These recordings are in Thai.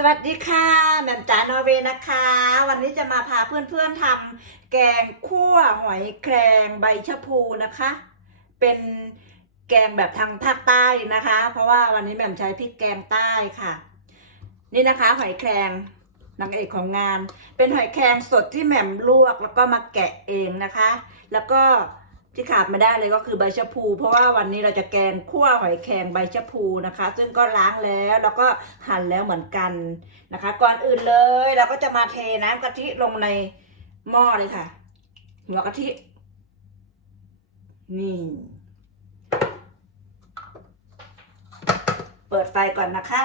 สวัสดีค่ะแหม่มจ๋านอร์เวย์นะคะ วันนี้จะมาพาเพื่อนๆทำแกงคั่วหอยแครงใบชะพูนะคะ เป็นแกงแบบทางภาคใต้นะคะ เพราะว่าวันนี้แหม่มใช้พริกแกงใต้ค่ะ นี่นะคะหอยแครงนางเอกของงาน เป็นหอยแครงสดที่แหม่มลวกแล้วก็มาแกะเองนะคะ แล้วก็ ที่ขาดไม่ได้เลยก็คือใบชะพู เพราะว่าวันนี้เราจะแกงคั่วหอยแครงใบชะพูนะคะ ซึ่งก็ล้างแล้วแล้วก็หั่นแล้วเหมือนกันนะคะ ก่อนอื่นเลยเราก็จะมาเทน้ำกะทิลงในหม้อเลยค่ะ หัวกะทิ นี่ เปิดไฟก่อนนะคะ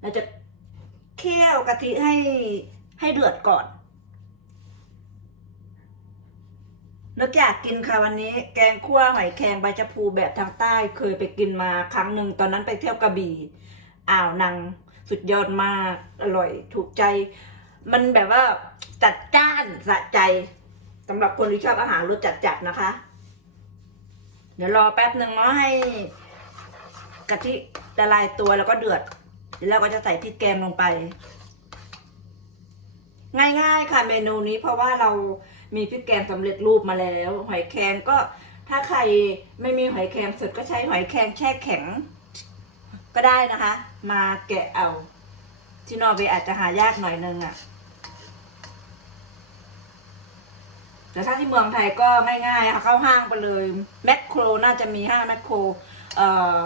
เราจะเคี่ยวกะทิให้ให้เดือดก่อน นึกอยากกินค่ะวันนี้ แกงคั่วหอยแครงใบชะพูแบบทางใต้เคยไปกินมาครั้งหนึ่งตอนนั้นไปเที่ยวกระบี่อ่าวนางสุดยอดมากอร่อยถูกใจ มันแบบว่าจัดจ้านสะใจสำหรับคนที่ชอบอาหารรสจัดๆนะคะ เดี๋ยวรอแป๊บหนึ่งเนาะให้กะทิละลายตัวแล้วก็เดือดเดี๋ยวก็จะใส่พริกแกงลงไป ง่ายๆค่ะเมนูนี้เพราะว่าเรา มีพริกแกงสำเร็จรูปมาแล้ว หอยแครงก็ถ้าใครไม่มีหอยแครงสดก็ใช้หอยแครงแช่แข็ง ก็ได้นะคะ มาแกะเอา ที่นอร์เวย์อาจจะหายากหน่อยนึงอะ่ะแต่ถ้าที่เมืองไทยก็ง่ายๆค่ะเข้าห้างไปเลยแมคโครน่าจะมีห้างแมคโครเอ่อ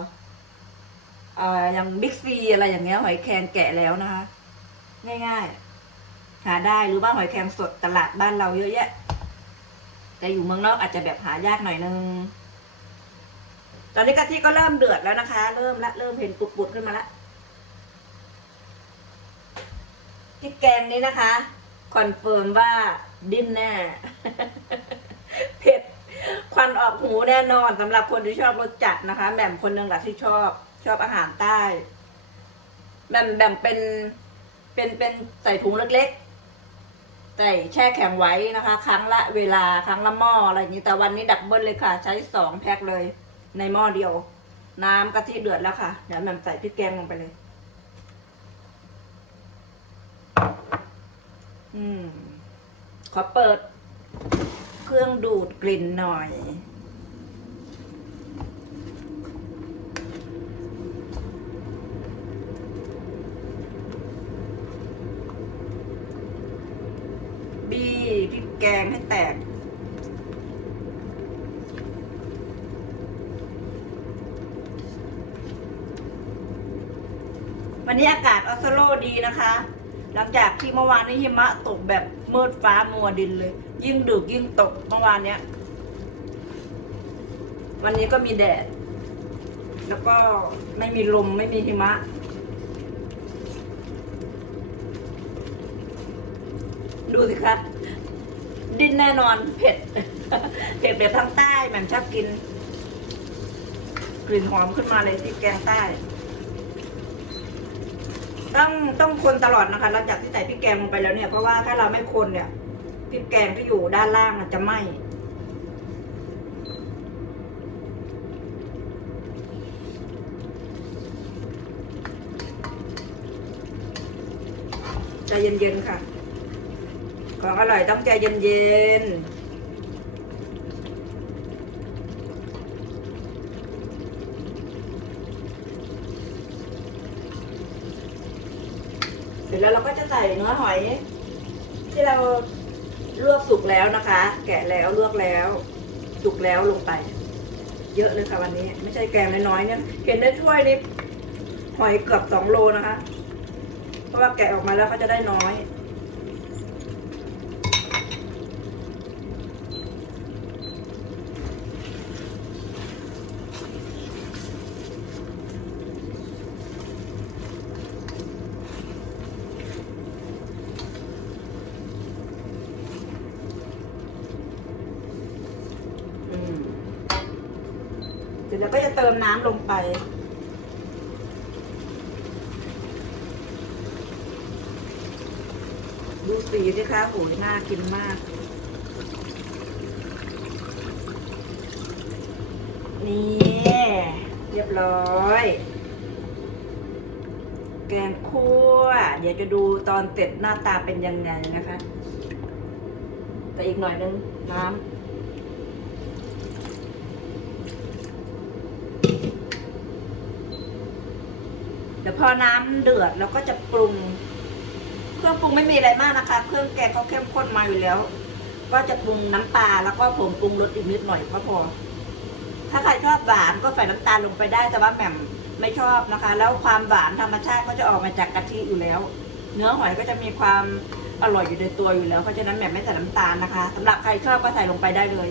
เอ่ออย่างบิ๊กซีอะไรอย่างเงี้ยหอยแครงแกะแล้วนะคะ ง่ายๆ หาได้หรือว่าหอยแครงสดตลาดบ้านเราเยอะแยะ แต่อยู่เมืองนอกอาจจะแบบหายากหน่อยนึง ตอนนี้กะทิก็เริ่มเดือดแล้วนะคะ เริ่มละเริ่มเห็นปุดๆขึ้นมาละพริกแกงนี้นะคะคอนเฟิร์มว่าดิ้นแน่เผ็ดควันออกหูแน่นอนสำหรับคนที่ชอบรสจัดนะคะแหม่มคนหนึ่งแหละที่ชอบชอบอาหารใต้แหม่มแบ่งเป็นเป็นเป็นใส่ถุงเล็ก ใส่แช่แข็งไว้นะคะ ครั้งละเวลาครั้งละหม้ออะไรอย่างนี้แต่วันนี้ดับเบิลเลยค่ะ ใช้สองแพ็คเลย ในหม้อเดียว น้ำกะทิเดือดแล้วค่ะเดี๋ยวแม่ใส่พริกแกงลงไปเลย อืมขอเปิดเครื่องดูดกลิ่นหน่อย บี้พริก แกงให้แตก วันนี้อากาศออสโลดีนะคะ หลังจากที่เมื่อวานนี้หิมะตกแบบมืดฟ้ามัวดินเลย ยิ่งดึกยิ่งตกเมื่อวานเนี้ย วันนี้ก็มีแดด แล้วก็ไม่มีลมไม่มีหิมะดูสิคะ ดินแน่นอนเผ็ด เผ็ดแบบทางใต้แหม่มชอบกิน กลิ่นหอมขึ้นมาเลยที่แกงใต้ ต้องต้องคนตลอดนะคะหลังจากที่ใส่พริกแกงลงไปแล้วเนี่ยเพราะว่าถ้าเราไม่คนเนี่ยพริกแกงที่อยู่ด้านล่างมันจะไหม้ใจเย็นๆค่ะ ของอร่อยต้องใจเย็นๆเสร็จแล้วเราก็จะใส่เนื้อหอย ที่เราลวกสุกแล้วนะคะ แกะแล้วลวกแล้ว สุกแล้วลงไป เยอะเลยค่ะวันนี้ ไม่ใช่แกงน้อยๆเนี่ยเห็นได้ถ้วยนี้หอยเกือบสองโลนะคะ เพราะว่าแกะออกมาแล้วเขาจะได้น้อย เสร็จแล้วก็จะเติมน้ำลงไป ดูสีสิคะโหยน่ากินมาก นี่ เรียบร้อย แกงคั่ว เดี๋ยวจะดูตอนเสร็จหน้าตาเป็นยังไงนะคะ แต่อีกหน่อยนึงน้ำ เดี๋ยวพอน้ำเดือดเราก็จะปรุง เครื่องปรุงไม่มีอะไรมากนะคะ เครื่องแกงเขาเข้มข้นมาอยู่แล้ว ก็จะปรุงน้ำปลาแล้วก็ผงปรุงรสอีกนิดหน่อยก็พอ ถ้าใครชอบหวานก็ใส่น้ำตาลลงไปได้แต่ว่าแหม่มไม่ชอบนะคะ แล้วความหวานธรรมชาติก็จะออกมาจากกะทิอยู่แล้ว เนื้อหอยก็จะมีความอร่อยอยู่ในตัวอยู่แล้วเพราะฉะนั้นแหม่มไม่ใส่น้ำตาลนะคะสำหรับใครชอบก็ใส่ลงไปได้เลย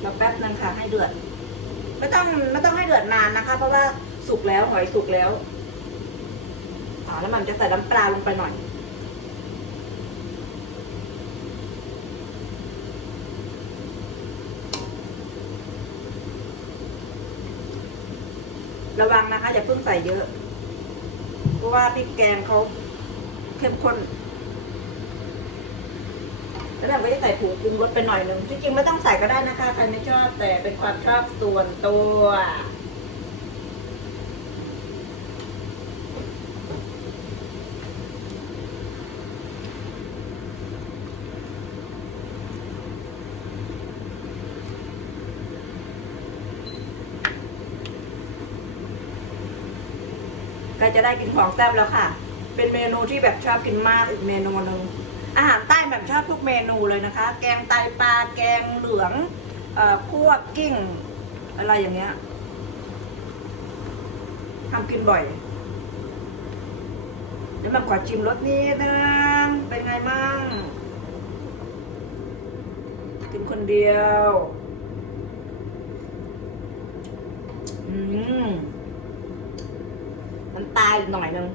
แล้วแป๊บนึงค่ะ ให้เดือด ไม่ต้องไม่ต้องให้เดือดนานนะคะ เพราะว่าสุกแล้วหอยสุกแล้วอ่าแล้วมันจะใส่น้ำปลาลงไปหน่อยระวังนะคะอย่าเพิ่งใส่เยอะ เพราะว่าพริกแกงเขาเข้มข้น แล้วแบบก็จะใส่ผงปรุงรสไปหน่อยหนึ่งที่จริงไม่ต้องใส่ก็ได้นะคะใครไม่ชอบแต่เป็นความชอบส่วนตัวก็จะได้กินของแซ่บแล้วค่ะ เป็นเมนูที่แบบชอบกินมากอีกเมนูหนึ่ง อาหารใต้แบบชอบทุกเมนูเลยนะคะ แกงไตปลาแกงเหลืองคั่วกิ้ง อะไรอย่างเงี้ยทำกินบ่อยเดี๋ยวมาขอชิมรสนี้นะเป็นไงมั่งกินคนเดียว อืมน้ำตาลหน่อยนึง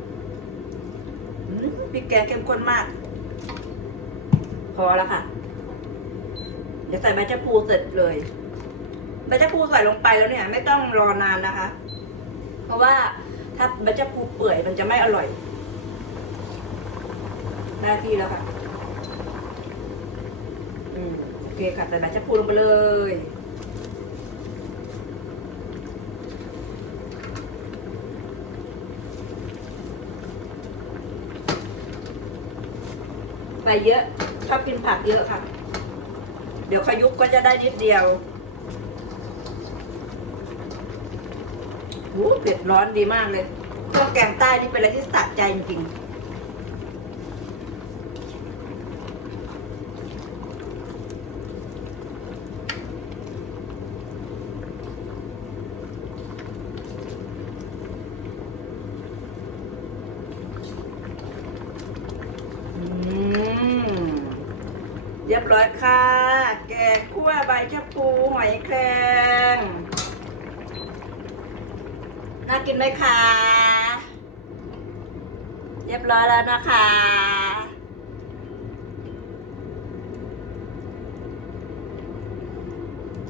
พริกแกงเข้มข้นมาก พอแล้วค่ะ เดี๋ยวใส่ใบชะพูเสร็จเลยใบชะพูใส่ลงไปแล้วเนี่ย ไม่ต้องรอนานนะคะ เพราะว่าถ้าใบชะพูเปื่อยมันจะไม่อร่อยได้ที่แล้วค่ะ อืมโอเคค่ะใส่ใบชะพูลงไปเลยใส่เยอะ ชอบกินผักเยอะค่ะ เดี๋ยวขยุกก็จะได้นิดเดียวหูเผ็ดร้อนดีมากเลยเครื่องแกงใต้นี่เป็นอะไรที่สะใจจริงๆ เรียบร้อยค่ะ แกงคั่วใบชะพูหอยแครงน่ากินไหมคะ เรียบร้อยแล้วนะคะ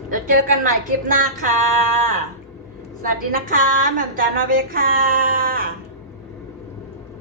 เดี๋ยวเจอกันใหม่คลิปหน้าค่ะ สวัสดีนะคะแม่มจานอเวค่ะ